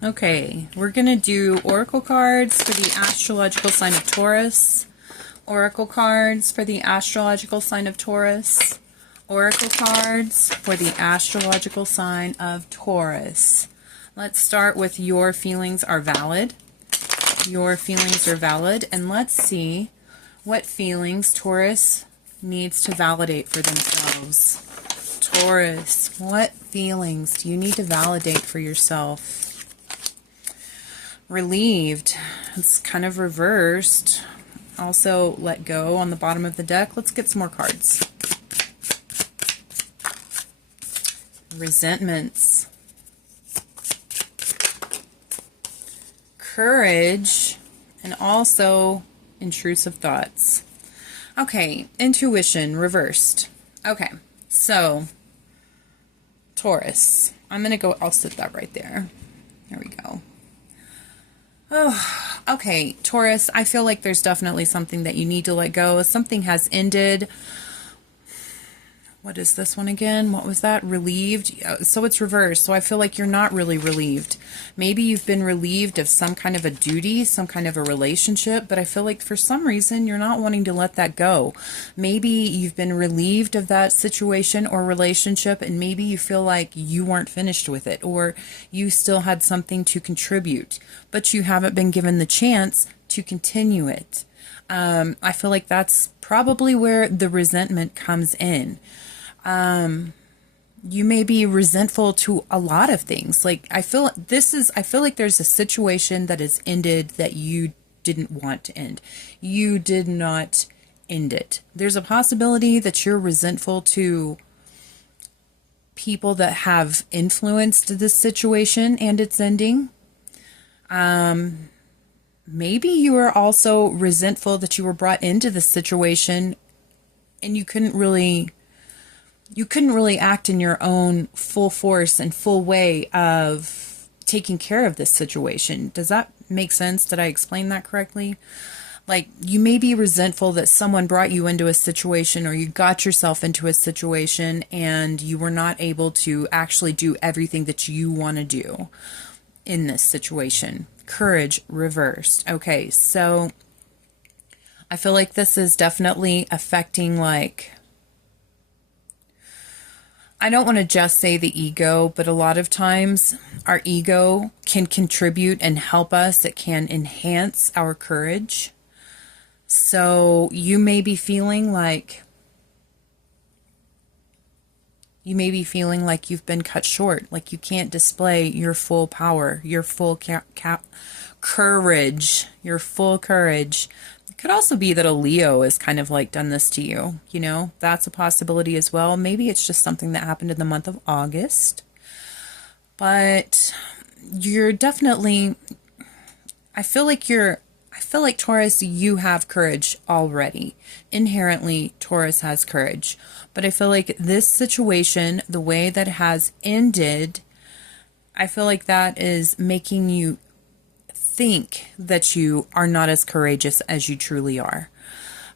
Okay, we're going to do oracle cards for the astrological sign of Taurus. Oracle cards for the astrological sign of Taurus. Oracle cards for the astrological sign of Taurus. Let's start with your feelings are valid. Your feelings are valid. And let's see what feelings Taurus needs to validate for themselves. Taurus, what feelings do you need to validate for yourself? Relieved. It's kind of reversed. Also, let go on the bottom of the deck. Let's get some more cards. Resentments. Courage. And also intrusive thoughts. Okay, intuition reversed. Okay, so Taurus. I'm going to go, I'll sit that right there. There we go. Oh, okay, Taurus, I feel like there's definitely something that you need to let go. Something has ended. What is this one again? What was that? Relieved? So it's reversed. So I feel like you're not really relieved. Maybe you've been relieved of some kind of a duty, some kind of a relationship, but I feel like for some reason you're not wanting to let that go. Maybe you've been relieved of that situation or relationship, and maybe you feel like you weren't finished with it, or you still had something to contribute, but you haven't been given the chance to continue it. I feel like that's probably where the resentment comes in. You may be resentful to a lot of things. Like, I feel like there's a situation that has ended that you didn't want to end. You did not end it. There's a possibility that you're resentful to people that have influenced this situation and its ending. Maybe you are also resentful that you were brought into this situation and you couldn't really act in your own full force and full way of taking care of this situation. Does that make sense? Did I explain that correctly? Like, you may be resentful that someone brought you into a situation, or you got yourself into a situation and you were not able to actually do everything that you want to do in this situation. Courage reversed. Okay, so I feel like this is definitely affecting, like, I don't want to just say the ego, but a lot of times our ego can contribute and help us. It can enhance our courage. So you may be feeling like you've been cut short, like you can't display your full power, your full courage, your full courage. It could also be that a Leo has kind of like done this to you, you know, that's a possibility as well. Maybe it's just something that happened in the month of August, but you're definitely, I feel like Taurus, you have courage already. Inherently, Taurus has courage. But I feel like this situation, the way that it has ended, I feel like that is making you think that you are not as courageous as you truly are.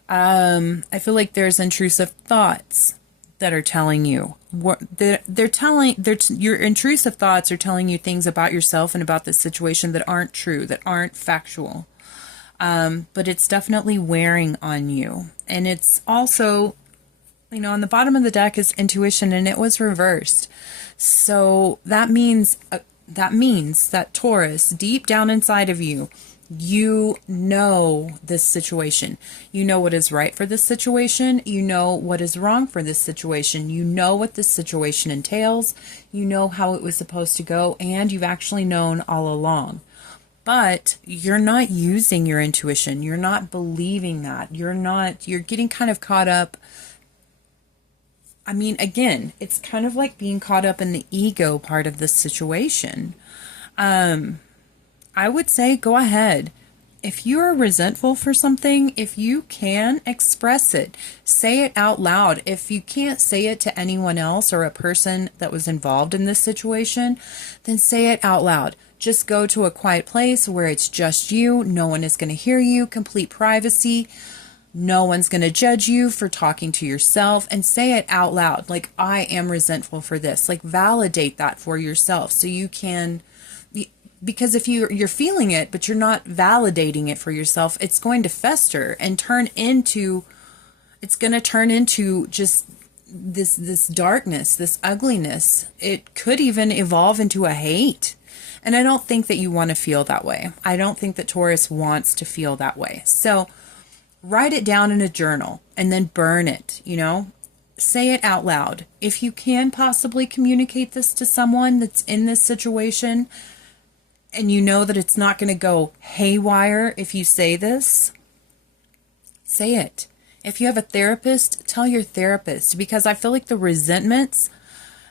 I feel like there's intrusive thoughts that are telling you your intrusive thoughts are telling you things about yourself and about the situation that aren't true, that aren't factual. But it's definitely wearing on you. And it's also, you know, on the bottom of the deck is intuition, and it was reversed. So that means that Taurus, deep down inside of you, you know this situation. You know what is right for this situation. You know what is wrong for this situation. You know what this situation entails. You know how it was supposed to go, and you've actually known all along. But you're not using your intuition. You're not believing that. You're getting kind of caught up. I mean, again, it's kind of like being caught up in the ego part of this situation. I would say go ahead. If you are resentful for something, if you can, express it. Say it out loud. If you can't say it to anyone else or a person that was involved in this situation, then say it out loud. Just go to a quiet place where it's just you. No one is going to hear you. Complete privacy. No one's going to judge you for talking to yourself, and say it out loud. Like, I am resentful for this. Like, validate that for yourself so you can Because if you're feeling it, but you're not validating it for yourself, it's going to fester and it's going to turn into just this darkness, this ugliness. It could even evolve into a hate. And I don't think that you want to feel that way. I don't think that Taurus wants to feel that way. So write it down in a journal and then burn it, say it out loud. If you can possibly communicate this to someone that's in this situation, and you know that it's not going to go haywire if you say this, say it. If you have a therapist, tell your therapist, because I feel like the resentments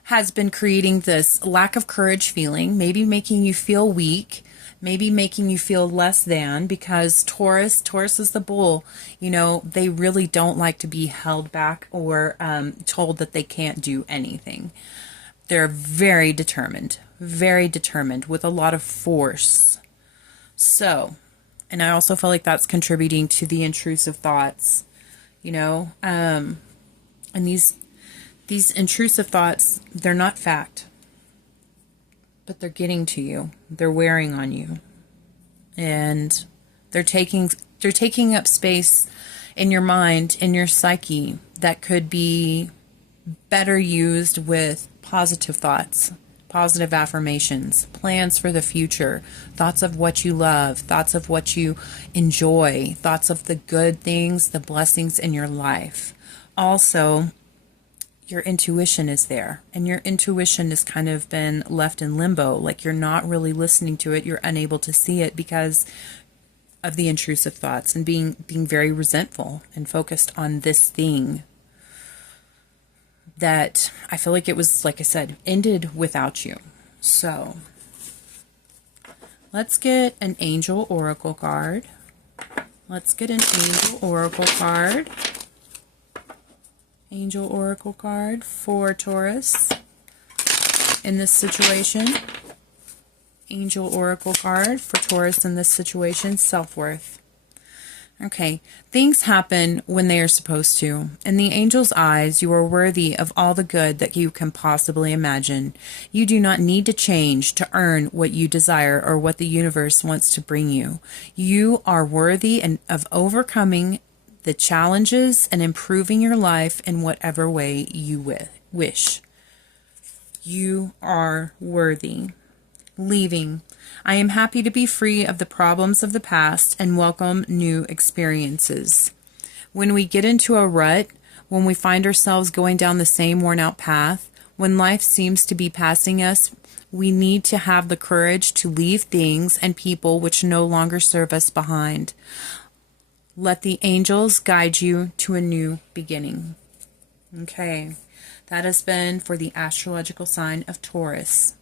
has been creating this lack of courage feeling, maybe making you feel weak, maybe making you feel less than, because Taurus is the bull. They really don't like to be held back or told that they can't do anything. They're very determined with a lot of force. So, and I also feel like that's contributing to the intrusive thoughts, and these intrusive thoughts, they're not fact, but they're getting to you. They're wearing on you, and they're taking up space in your mind, in your psyche, that could be better used with positive thoughts, positive affirmations, plans for the future, thoughts of what you love, thoughts of what you enjoy, thoughts of the good things, the blessings in your life. Also, your intuition is there, and your intuition has kind of been left in limbo, like you're not really listening to it, you're unable to see it because of the intrusive thoughts and being very resentful and focused on this thing that I feel like it was, like I said, ended without you. So let's get an angel oracle card. Let's get an angel oracle card. Angel oracle card for Taurus in this situation. Angel oracle card for Taurus in this situation. Self-worth. Okay, things happen when they are supposed to. In the angel's eyes, you are worthy of all the good that you can possibly imagine. You do not need to change to earn what you desire or what the universe wants to bring you. You are worthy of overcoming the challenges and improving your life in whatever way you wish. You are worthy. Leaving. I am happy to be free of the problems of the past and welcome new experiences. When we get into a rut, when we find ourselves going down the same worn out path, when life seems to be passing us, we need to have the courage to leave things and people which no longer serve us behind. Let the angels guide you to a new beginning. Okay, that has been for the astrological sign of Taurus.